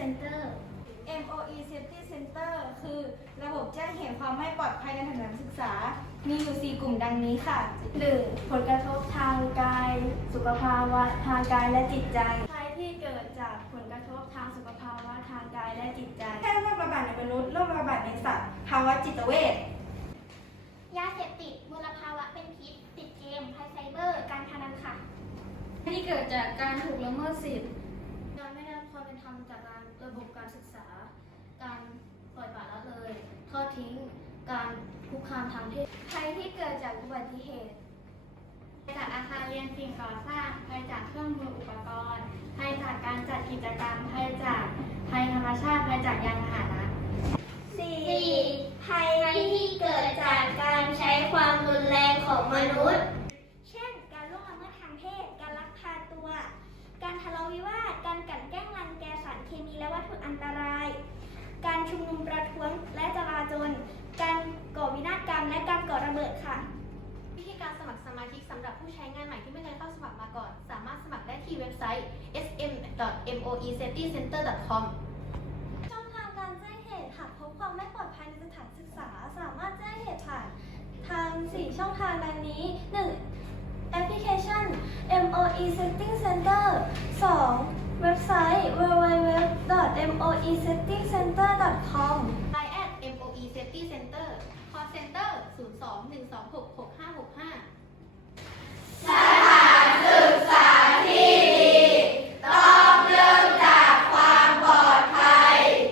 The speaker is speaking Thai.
Center MOE Safety Center คือระบบแจ้งเหตุความไม่ปลอดภัยในสถานศึกษา มีอยู่ 4 กลุ่มดังนี้ค่ะ 1. ผลกระทบทางกาย สุขภาวะทางกายและจิตใจภัยที่เกิดจากผลกระทบทางสุขภาวะทางกายและจิตใจแค่โรคระบาดในมนุษย์ โรคระบาดในสัตว์ ภาวะจิตเวช ยาเสพติดมลภาวะเป็นพิษ ติดเกมภัยไซเบอร์ การพนันค่ะ ที่เกิดจากการถูกละเมิดสิทธิ์โดยไม่ได้รัความเป็นธรรมจาก ศึกษา การปล่อยปละละเลยทอดทิ้ง การคุกคามทางเพศภัยที่เกิดจากอุบัติเหตุจากอาคารเรียนสิ่งก่อสร้างภัยจากเครื่องมืออุปกรณ์ภัยจากการจัดกิจกรรมภัยจากภัยธรรมชาติภัยจากยานพาหนะ 4. ภัยที่เกิดจากการใช้ความรุนแรงของมนุษย์ เช่น การล่วงละเมิดทางเพศ การลักพาตัว การทะเลาะวิวาท การกลั่นแกล้งรังแกสาร เคมีและวัตถุอันตราย การชุมนุมประท้วงและจลาจล การก่อวินาศกรรม และการก่อระเบิดค่ะ วิธีการสมัครสมาชิกสำหรับผู้ใช้งานใหม่ที่ไม่เคยเข้าสมัครมาก่อน สามารถสมัครได้ที่เว็บไซต์ sm.moesafetysafety.com ช่องทางการแจ้งเหตุหากพบความไม่ปลอดภัยในสถานศึกษา สามารถแจ้งเหตุผ่านทาง 4 ช่องทางดังนี้ 1. แอปพลิเคชัน MOE Setting Center 2. เว็บไซต์ www.moesettingcenter.com ไลน์แอด MOE Safety Center Call Center 02 126